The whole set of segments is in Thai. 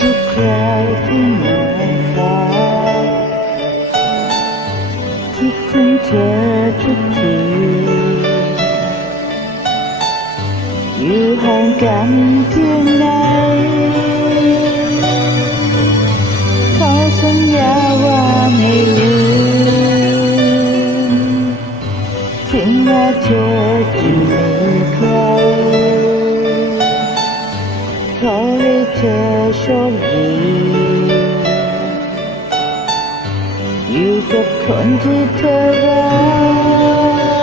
ทุกคราวที่มองฟ้าคิดถึงเธอทุกทีอยู่ห่างกันเพียงใดขอสัญญาว่าไม่ลืมถึงแม้เธอจะมีใคร Tell โชคดีอยู่กับคนที่เธอรัก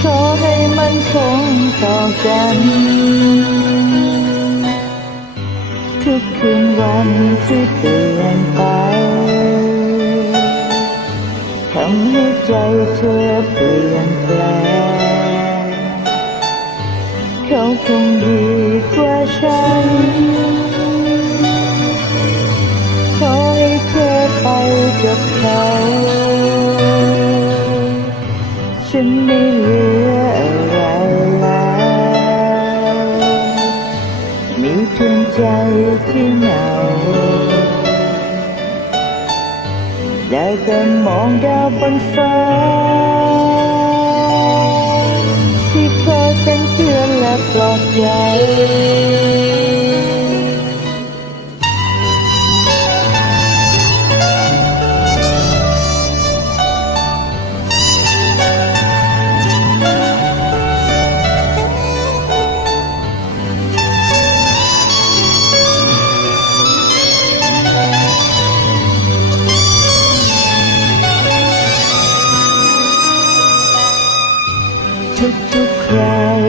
ขอให้มันคงต่อกัน ทุกคืนวันที่เปลี่ยนไปทำให้ใจเธอเปลี่ยนแปลง ไปกับเขา ฉันไม่เหลืออะไรแล้วมีเพียงใจที่เหงาได้แต่มองดาวบนฟ้า ที่เคยเป็นเพื่อนและปลอบใจ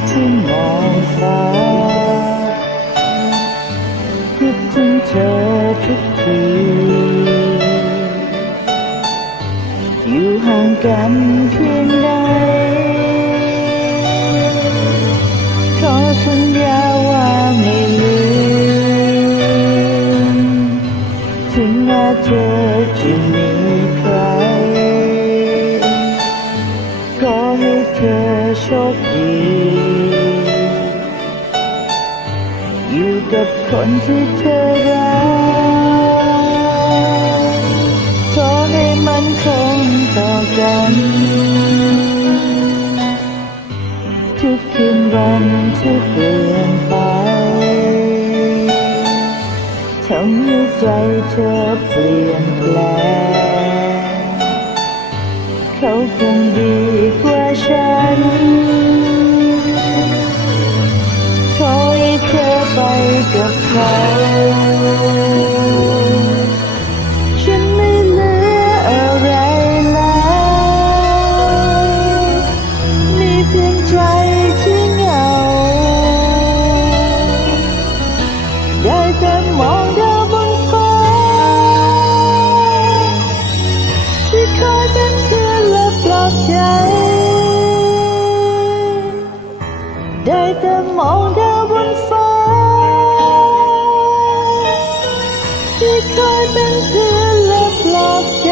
ที่มองฟ้าคิดถึงเธอทุกที อยู่ห่างกันเพียงใดขอสัญญาว่าไม่ลืมถึงแม้เธอจะมีใครขอให้เธอโชคดี อยู่กับคนที่เธอรักขอให้มันคงต่อกัน ทุกคืนวันที่เปลี่ยนไปทำให้ใจเธอเปลี่ยนแปลงเขาคงดีกว่าฉัน กับเขาฉันไม่เหลืออะไรแล้วมีเพียงใจที่เหงาได้แต่มองดาวบนฟ้าที่คอยเป็นเพื่อนและปลอบใจได้แต่มองดาวบนฟ้า ที่เคยเป็นเพื่อนและปลอบใจ